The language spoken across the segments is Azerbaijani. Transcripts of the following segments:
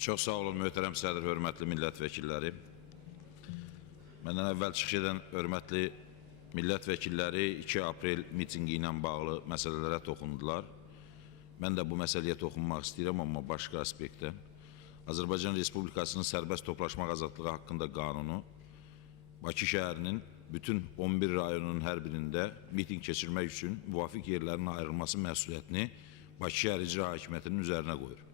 Çox sağ olun, möhtərəm sədr, hörmətli millət vəkilləri. Məndən əvvəl çıxış edən hörmətli millət vəkilləri 2 aprel mitingi ilə bağlı məsələlərə toxundular. Mən də bu məsələyə toxunmaq istəyirəm, amma başqa aspektdən. Azərbaycan Respublikasının sərbəst toplaşmaq azadlığı haqqında qanunu Bakı şəhərinin bütün 11 rayonunun hər birində miting keçirmək üçün müvafiq yerlərin ayrılması məsuliyyətini Bakı şəhər icra hakimiyyətinin üzərinə qoyur.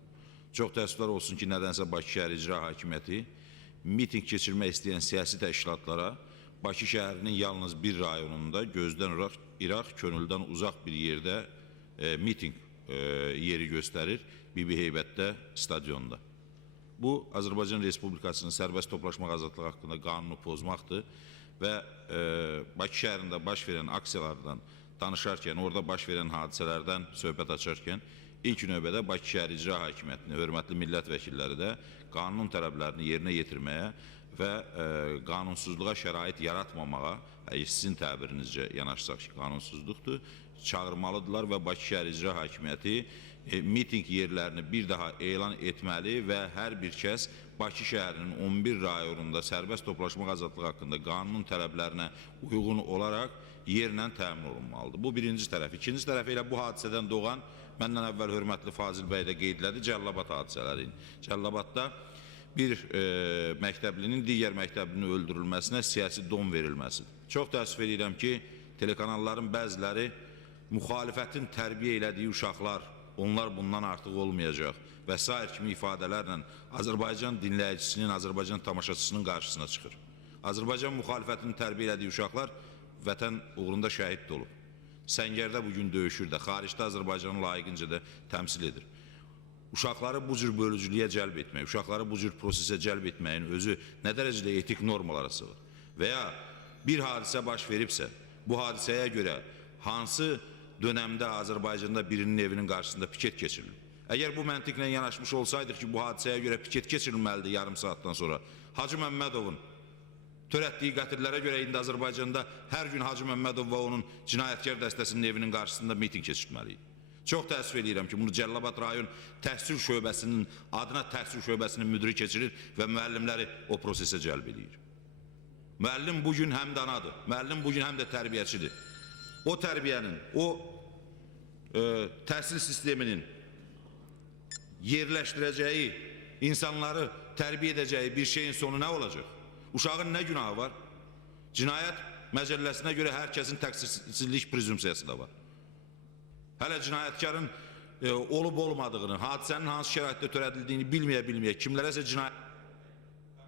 Çox təəssüflər olsun ki, nədənsə Bakı şəhər icra hakimiyyəti miting keçirmək istəyən siyasi təşkilatlara Bakı şəhərinin yalnız bir rayonunda gözdən İraq, könüldən uzaq bir yerdə miting yeri göstərir, Bibi Heybətdə stadionda. Bu, Azərbaycan Respublikasının sərbəst toplaşmaq azadlığı haqqında qanunu pozmaqdır və Bakı şəhərində baş verən aksiyalardan danışarkən, orada baş verən hadisələrdən söhbət açarkən, İlk növbədə Bakı şəhər icra hakimiyyətini, hörmətli millət vəkilləri də qanun tələblərini yerinə yetirməyə və qanunsuzluğa şərait yaratmamağa, sizin təbirinizcə yanaşsaq ki, qanunsuzluqdur, çağırmalıdırlar və Bakı şəhər icra hakimiyyəti miting yerlərini bir daha elan etməli və hər bir kəs Bakı şəhərinin 11 rayonunda sərbəst toplaşmaq azadlığı haqqında qanunun tələblərinə uyğun olaraq yerlə təmin olunmalıdır. Bu birinci tərəf. İkinci tərəf elə bu hadisədən doğan, məndən əvvəl hörmətli Fazil bəy də qeydlədi, Cəlilabad hadisələri. Cəlilabadda bir məktəblinin digər məktəblinin öldürülməsinə siyasi don verilməsidir. Çox təəssüf edirəm ki, telekanalların bəziləri müxalifətin tərbiyə elədiyi uşaqlar, onlar bundan artıq olmayacaq və s. kimi ifadələrlə Azərbaycan dinləyicisinin, Azərbaycan tamaşaçısının qarşısına çıxır. Azərbaycan müxalifətinin tərbiyə elədiyi uşaqlar vətən uğrunda şəhid olub. Səngərdə bugün döyüşür də, xaricdə Azərbaycanı layiqincə də təmsil edir. Uşaqları bu cür bölücülüyə cəlb etmək, uşaqları bu cür prosesə cəlb etməyin özü nə dərəcədə etik normalara sığır? Və ya bir hadisə baş veribsə, bu hadisəyə görə hansı dönəmdə Azərbaycanda birinin evinin qarşısında piket keçirilir? Əgər bu məntiqlə yanaşmış olsaydıq ki, bu hadisəyə görə piket keçirilməlidir yarım saatdan sonra, Hacı Məmmədovun törətdiyi qətillərə görə indi Azərbaycanda hər gün Hacı Məmmədov və onun cinayətkar dəstəsinin evinin qarşısında miting keçirməliyik. Çox təəssüf edirəm ki, bunu Cəlilabad rayon təhsil şöbəsinin, adına təhsil şöbəsinin müdiri keçirir və müəllimləri o prosesə cəlb edir. Müəllim bugün həm də anadır, müəllim bugün həm də tərbiyəçidir. O tərbiyənin, o təhsil sisteminin yerləşdirəcəyi, insanları tərbiyə edəcəyi bir şeyin sonu nə olacaq? Uşağın nə günahı var? Cinayət məcəlləsinə görə hər kəsin təqsirsizlik prezumsiyası da var. Hələ cinayətkarın olub-olmadığını, hadisənin hansı şəraitdə törədildiyini bilməyə-bilməyə kimlərəsə cinayət